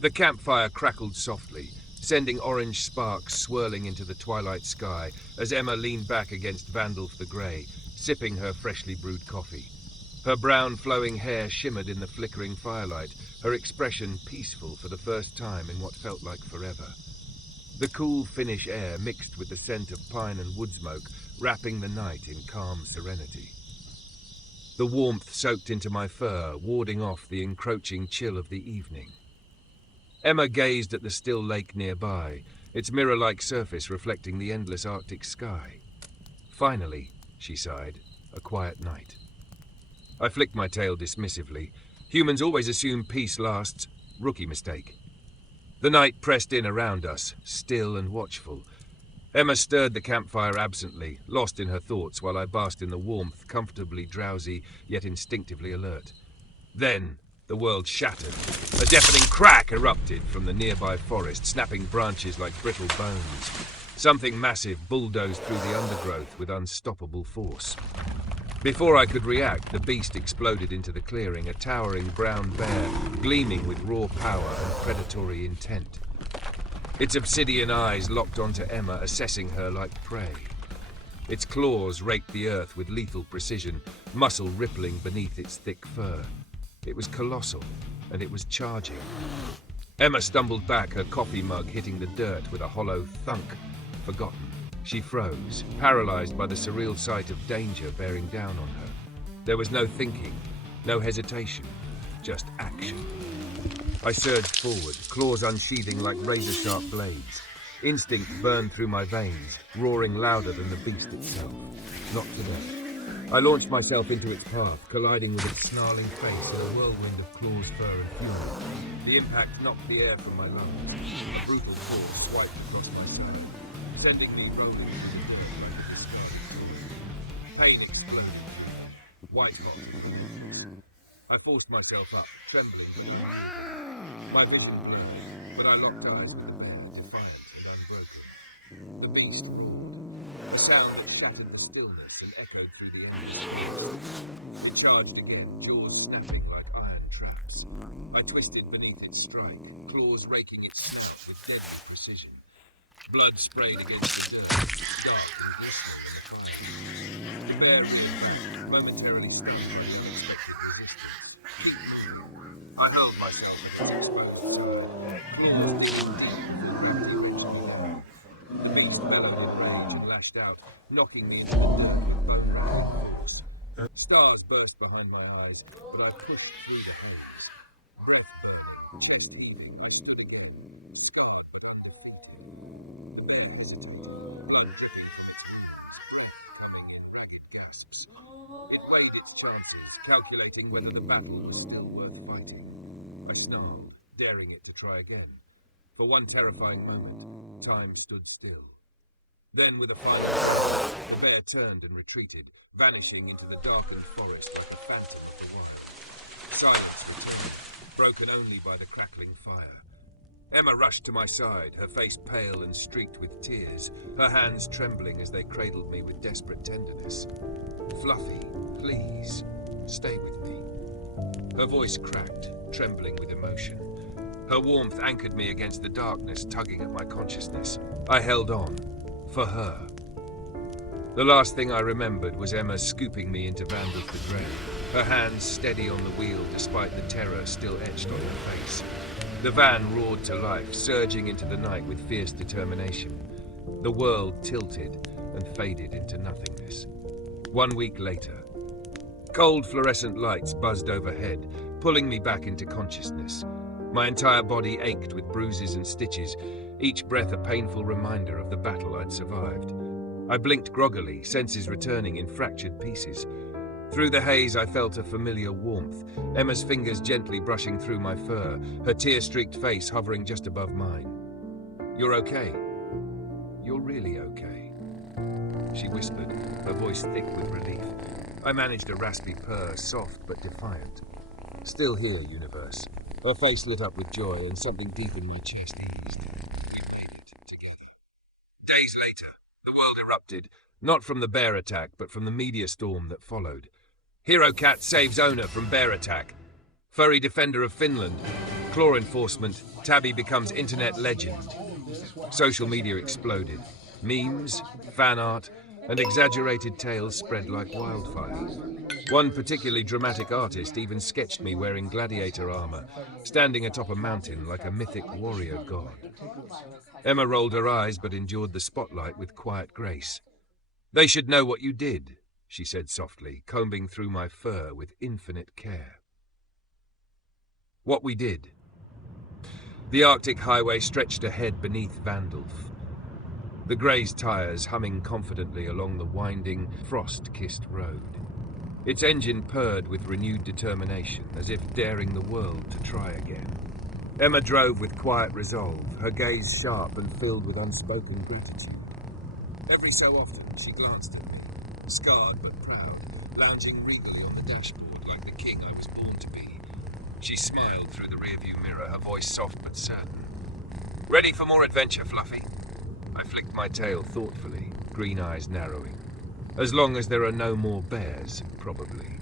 The campfire crackled softly, sending orange sparks swirling into the twilight sky as Emma leaned back against Vandalf the Grey, sipping her freshly brewed coffee. Her brown flowing hair shimmered in the flickering firelight, her expression peaceful for the first time in what felt like forever. The cool Finnish air mixed with the scent of pine and wood smoke, wrapping the night in calm serenity. The warmth soaked into my fur, warding off the encroaching chill of the evening. Emma gazed at the still lake nearby, its mirror-like surface reflecting the endless Arctic sky. Finally, she sighed, a quiet night. I flicked my tail dismissively. Humans always assume peace lasts. Rookie mistake. The night pressed in around us, still and watchful. Emma stirred the campfire absently, lost in her thoughts while I basked in the warmth, comfortably drowsy, yet instinctively alert. Then, the world shattered. A deafening crack erupted from the nearby forest, snapping branches like brittle bones. Something massive bulldozed through the undergrowth with unstoppable force. Before I could react, the beast exploded into the clearing, a towering brown bear, gleaming with raw power and predatory intent. Its obsidian eyes locked onto Emma, assessing her like prey. Its claws raked the earth with lethal precision, muscle rippling beneath its thick fur. It was colossal, and it was charging. Emma stumbled back, her coffee mug hitting the dirt with a hollow thunk. Forgotten. She froze, paralyzed by the surreal sight of danger bearing down on her. There was no thinking, no hesitation, just action. I surged forward, claws unsheathing like razor-sharp blades. Instinct burned through my veins, roaring louder than the beast itself. Not today. I launched myself into its path, colliding with its snarling face in a whirlwind of claws, fur, and fury. The impact knocked the air from my lungs. A brutal force swiped across my side, sending me rolling into the floor like a display. Pain exploded. White hot. I forced myself up, trembling. My vision grew, but I locked eyes with the bear, defiant and unbroken. The beast roared. A sound that shattered the stillness and echoed through the air. It charged again, jaws snapping like iron traps. I twisted beneath its strike, claws raking its snout with deadly precision. Blood sprayed against the dirt, dark and glistening in the fire. The bear reared back, momentarily stunned by the unexpected resistance. I hurled myself into its exposed claws digging deep into the gravity wrenching air. The beast bellowed and lashed out, knocking me into the middle of both arms. Stars burst behind my eyes, but I pushed through the haze. It weighed its chances, calculating whether the battle was still worth fighting. I snarled, daring it to try again. For one terrifying moment, time stood still. Then, with a final the bear turned and retreated, vanishing into the darkened forest like a phantom of the wild. Silence returned, broken only by the crackling fire. Emma rushed to my side, her face pale and streaked with tears, her hands trembling as they cradled me with desperate tenderness. "Fluffy, please, stay with me." Her voice cracked, trembling with emotion. Her warmth anchored me against the darkness, tugging at my consciousness. I held on. For her. The last thing I remembered was Emma scooping me into Vandalf the Grey, her hands steady on the wheel despite the terror still etched on her face. The van roared to life, surging into the night with fierce determination. The world tilted and faded into nothingness. 1 week later. Cold fluorescent lights buzzed overhead, pulling me back into consciousness. My entire body ached with bruises and stitches, each breath a painful reminder of the battle I'd survived. I blinked groggily, senses returning in fractured pieces. Through the haze I felt a familiar warmth, Emma's fingers gently brushing through my fur, her tear-streaked face hovering just above mine. "You're okay. You're really okay," she whispered, her voice thick with relief. I managed a raspy purr, soft but defiant. "Still here, universe." Her face lit up with joy, and something deep in my chest eased. We made it together. Days later, the world erupted, not from the bear attack, but from the media storm that followed. Hero Cat saves owner from bear attack. Furry defender of Finland. Claw enforcement, Tabby becomes internet legend. Social media exploded. Memes, fan art, and exaggerated tales spread like wildfire. One particularly dramatic artist even sketched me wearing gladiator armor, standing atop a mountain like a mythic warrior god. Emma rolled her eyes but endured the spotlight with quiet grace. "They should know what you did," she said softly, combing through my fur with infinite care. What we did. The Arctic highway stretched ahead beneath Vandalf. The Grey's tires humming confidently along the winding, frost-kissed road. Its engine purred with renewed determination, as if daring the world to try again. Emma drove with quiet resolve, her gaze sharp and filled with unspoken gratitude. Every so often she glanced at me, scarred but proud, lounging regally on the dashboard like the king I was born to be. She smiled through the rearview mirror, her voice soft but certain. "Ready for more adventure, Fluffy?" I flicked my tail thoughtfully, green eyes narrowing. "As long as there are no more bears, probably."